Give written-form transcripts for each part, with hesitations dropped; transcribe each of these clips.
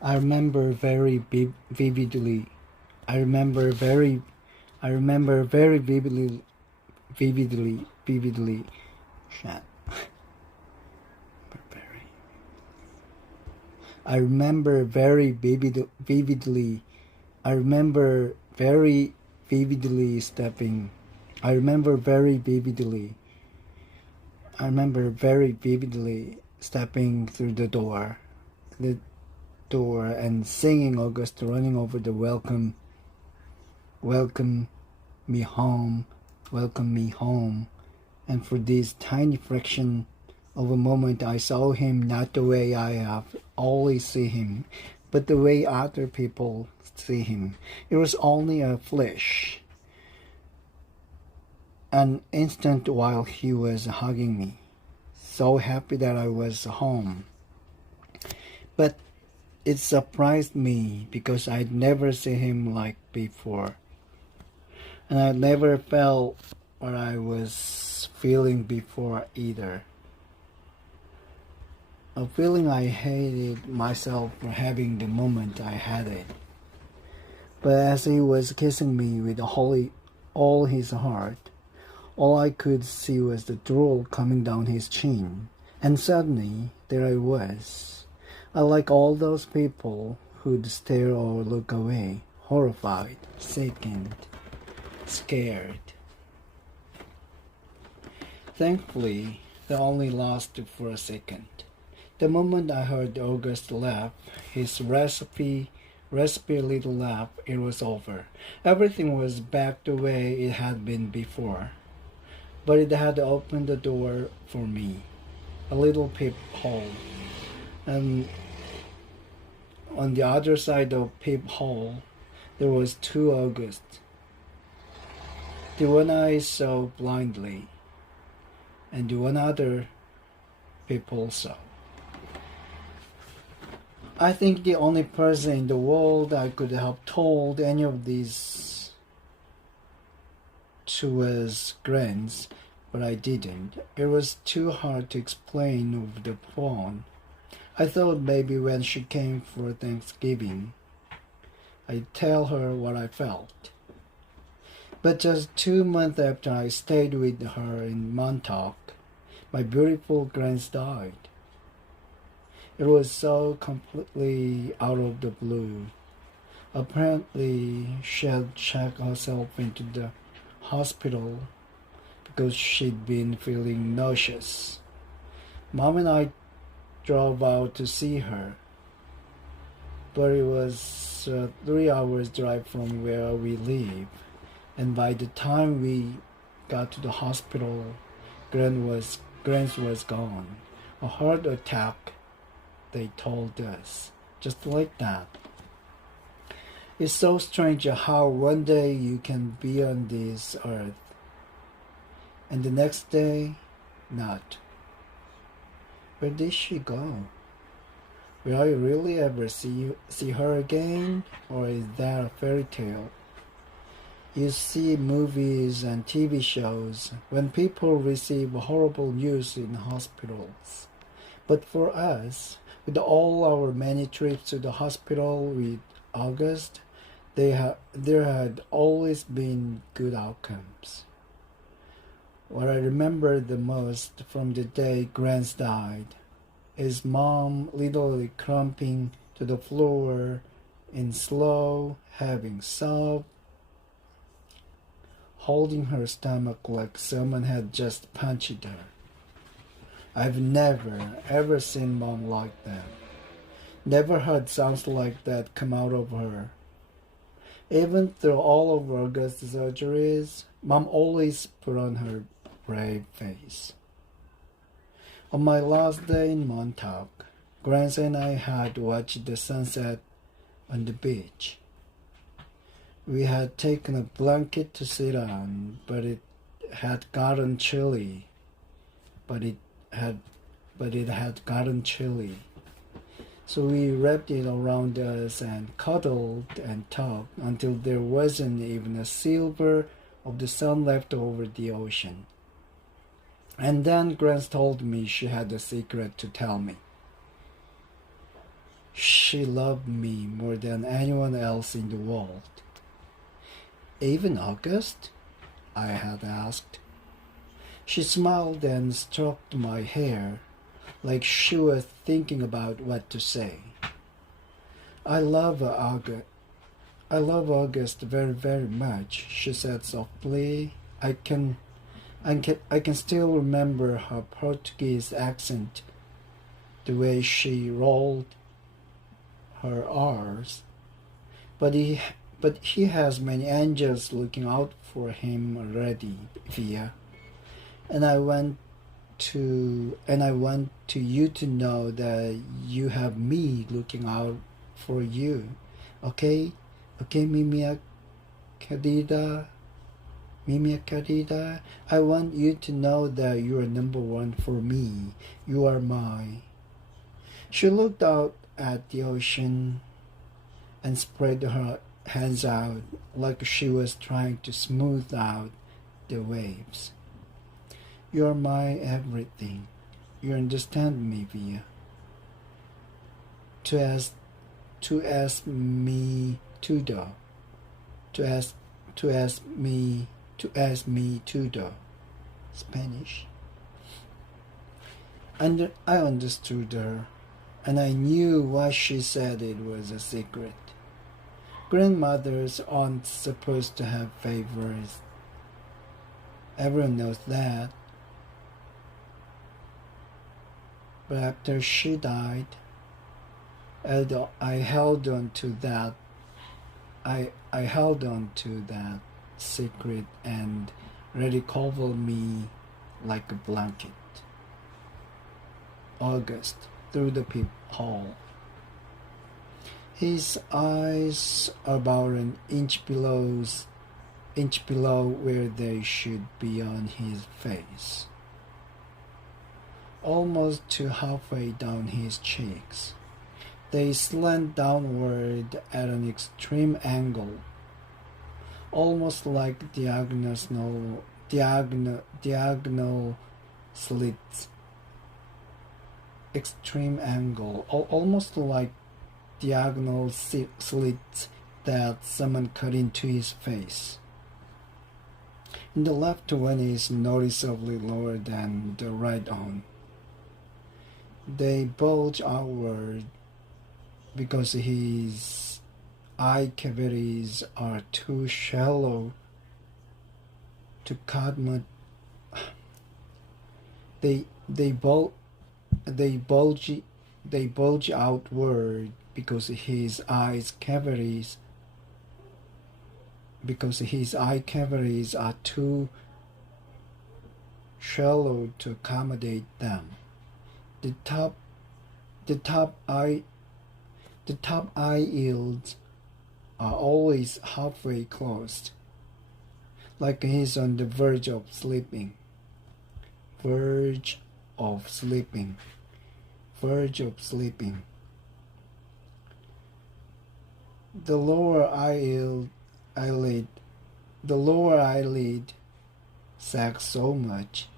I remember very vividly. I remember very. I remember very vividly. Shit. Very. I remember very vividly. I remember very vividly stepping. I remember very vividly. I remember very vividly stepping through the door, and singing August running over the welcome me home, welcome me home. And for this tiny fraction of a moment, I saw him not the way I have always seen him, but the way other people see him. It was only a flash, an instant while he was hugging me, so happy that I was home. But it surprised me because I'd never seen him like before, and I never felt what I was feeling before either. A feeling I hated myself for having the moment I had it. But as he was kissing me with all his heart, all I could see was the drool coming down his chin. And suddenly, there I was. I like all those people who'd stare or look away, horrified, sickened, scared. Thankfully, that only lasted for a second. The moment I heard August laugh, his raspy little laugh, it was over. Everything was back the way it had been before. But it had opened the door for me, a little peephole. And on the other side of peephole, there was two Augusts. The one I saw blindly, and the one other people saw. I think the only person in the world I could have told any of these to was Grants, but I didn't. It was too hard to explain over the phone. I thought maybe when she came for Thanksgiving, I'd tell her what I felt. But just 2 months after I stayed with her in Montauk, my beautiful Grants died. It was so completely out of the blue. Apparently, she had checked herself into the hospital because she'd been feeling nauseous. Mom and I drove out to see her, but it was a 3 hours drive from where we live, and by the time we got to the hospital, Grant was gone. A heart attack, they told us, just like that. It's so strange how one day you can be on this earth and the next day not. Where did she go? Will I really ever see her again, or is that a fairy tale? You see movies and TV shows when people receive horrible news in hospitals. But for us, with all our many trips to the hospital with August, there had always been good outcomes. What I remember the most from the day Grant died is Mom literally crumping to the floor in slow, having sob, holding her stomach like someone had just punched her. I've never, ever seen Mom like that. Never heard sounds like that come out of her. Even through all of August's surgeries, Mom always put on her brave face. On my last day in Montauk, Grant and I had watched the sunset on the beach. We had taken a blanket to sit on, but it had gotten chilly. But it had gotten chilly. So we wrapped it around us and cuddled and talked until there wasn't even a silver of the sun left over the ocean. And then Grant told me she had a secret to tell me. She loved me more than anyone else in the world. Even August? I had asked. She smiled and stroked my hair, like she was thinking about what to say. I love August. I love August very, very much, she said softly. I can still remember her Portuguese accent, the way she rolled her R's. But he has many angels looking out for him already, Via. And I want to you to know that you have me looking out for you. Okay? Okay, querida, Mimia querida. I want you to know that you are number one for me. You are my. She looked out at the ocean and spread her hands out like she was trying to smooth out the waves. You're my everything. You understand me, Via. To ask, to ask me to do. To ask, to ask me to do. Spanish. And I understood her, and I knew why she said it was a secret. Grandmothers aren't supposed to have favors. Everyone knows that. But after she died, I held on to that. I held on to that secret and let it cover me like a blanket. August, through the peephole. His eyes about an inch below where they should be on his face, almost to halfway down his cheeks. They slant downward at an extreme angle, almost like diagonal slits. Extreme angle, almost like diagonal slits that someone cut into his face. And the left one is noticeably lower than the right one. They bulge outward because his eye cavities are too shallow to cut much. They bulge outward because his eye cavities are too shallow to accommodate them. The top eyelids are always halfway closed, like he's on the verge of sleeping. Verge of sleeping. The lower eyelid sag so much,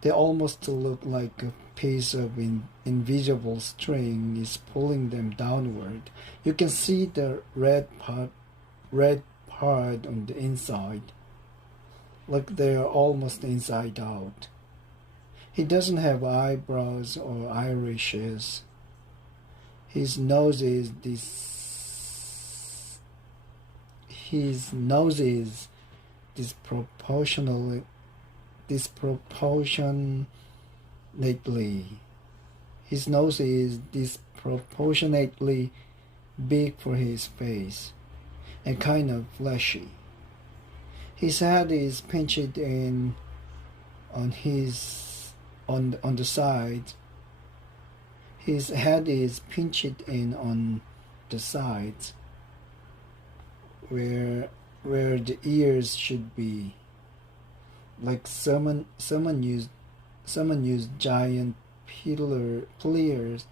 they almost look like a piece of invisible string is pulling them downward. You can see the red part on the inside, like they're almost inside out. He doesn't have eyebrows or irises. His nose is disproportionately his nose is disproportionately big for his face and kind of fleshy. His head is pinched in on the sides. His head is pinched in on the sides where the ears should be. Like someone used giant pliers.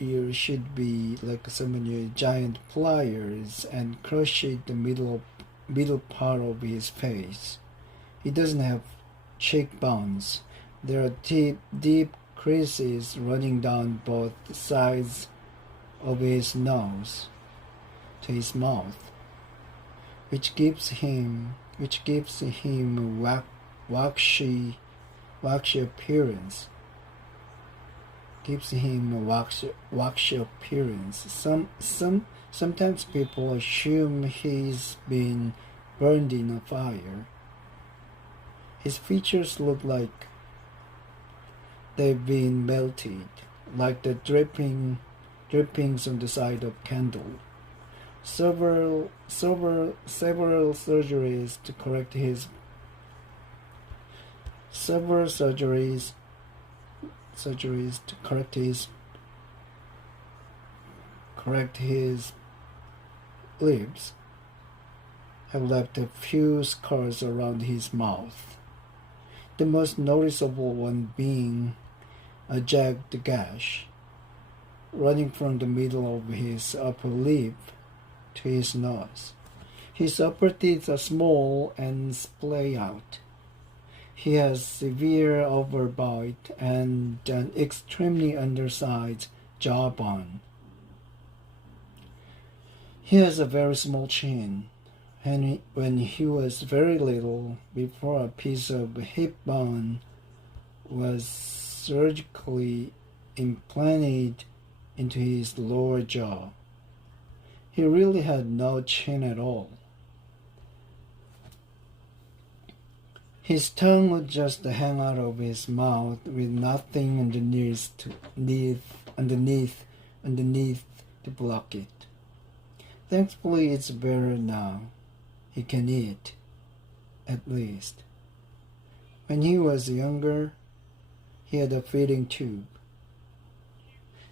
Ears should be like someone used giant pliers and crushed the middle part of his face. He doesn't have cheekbones. There are deep creases running down both sides of his nose to his mouth, which gives him a waxy appearance. Gives him a waxy appearance. Sometimes people assume he's been burned in a fire. His features look like they've been melted, like the drippings on the side of candle. Several surgeries to correct his lips have left a few scars around his mouth. The most noticeable one being a jagged gash running from the middle of his upper lip to his nose. His upper teeth are small and splay out. He has severe overbite and an extremely undersized jawbone. He has a very small chin. And when he was very little, before a piece of hip bone was surgically implanted into his lower jaw, he really had no chin at all. His tongue would just hang out of his mouth with nothing underneath to block it. Thankfully, it's better now. He can eat, at least. When he was younger, he had a feeding tube,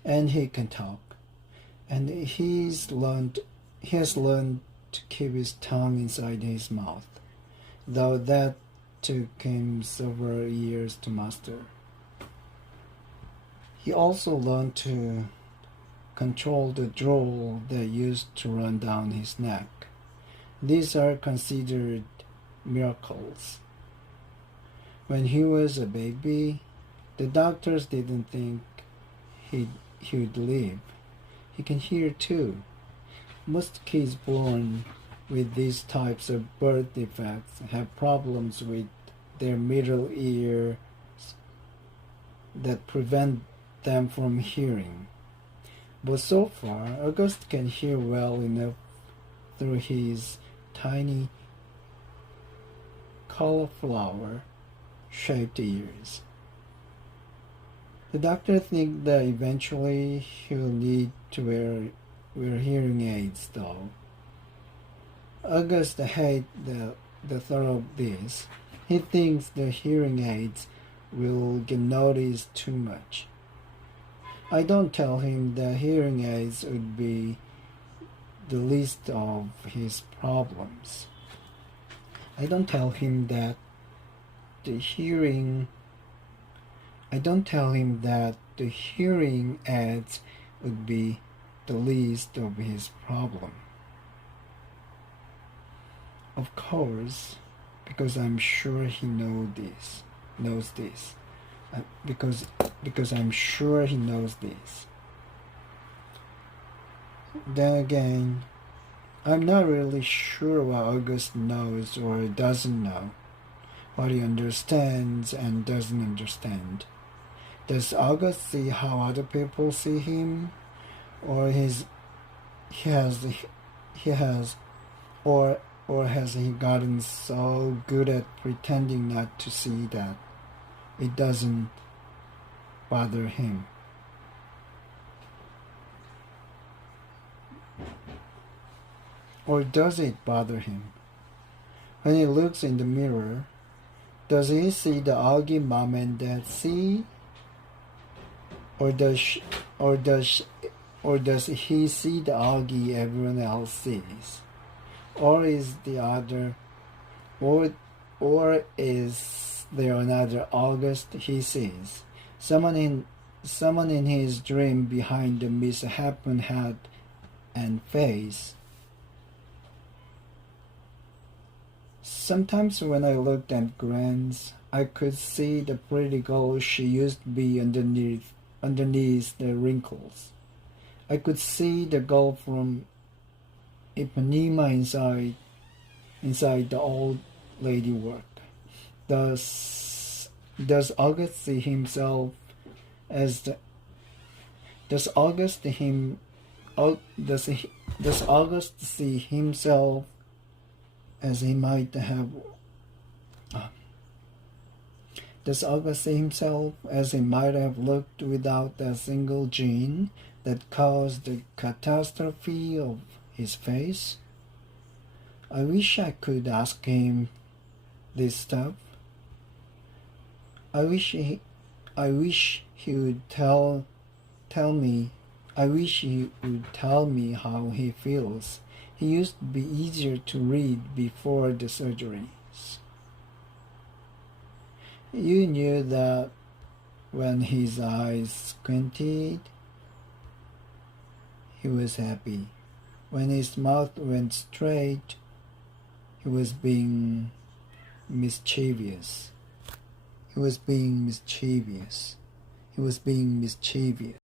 and he can talk. And he has learned to keep his tongue inside his mouth, though that took him several years to master. He also learned to control the drool that used to run down his neck. These are considered miracles. When he was a baby, the doctors didn't think he would live. He can hear too. Most kids born with these types of birth defects have problems with their middle ear that prevent them from hearing. But so far, August can hear well enough through his tiny cauliflower-shaped ears. The doctor thinks that eventually he'll need to wear hearing aids, though. August hates the thought of this. He thinks the hearing aids will get noticed too much. I don't tell him that hearing aids would be the least of his problems. I don't tell him that the hearing aids would be the least of his problem. Of course, because I'm sure he knows this. Because I'm sure he knows this. Then again, I'm not really sure what August knows or doesn't know, what he understands and doesn't understand. Does August see how other people see him, or has he gotten so good at pretending not to see that it doesn't bother him? Or does it bother him? When he looks in the mirror, does he see the ugly mom and dad see? Or does he see the ugly everyone else sees? Or is there another August he sees? Someone in his dream behind the misshapen hat and face. Sometimes when I looked at Grants, I could see the pretty girl she used to be underneath the wrinkles. I could see the girl from Ipanema inside the old lady work. Does August see himself as the does August him does he, does August see himself as he might have does August see himself as he might have looked without a single gene that caused the catastrophe of his face? I wish I could ask him this stuff. I wish he would tell me. I wish he would tell me how he feels. He used to be easier to read before the surgeries. You knew that when his eyes squinted, he was happy. When his mouth went straight, he was being mischievous. He was being mischievous.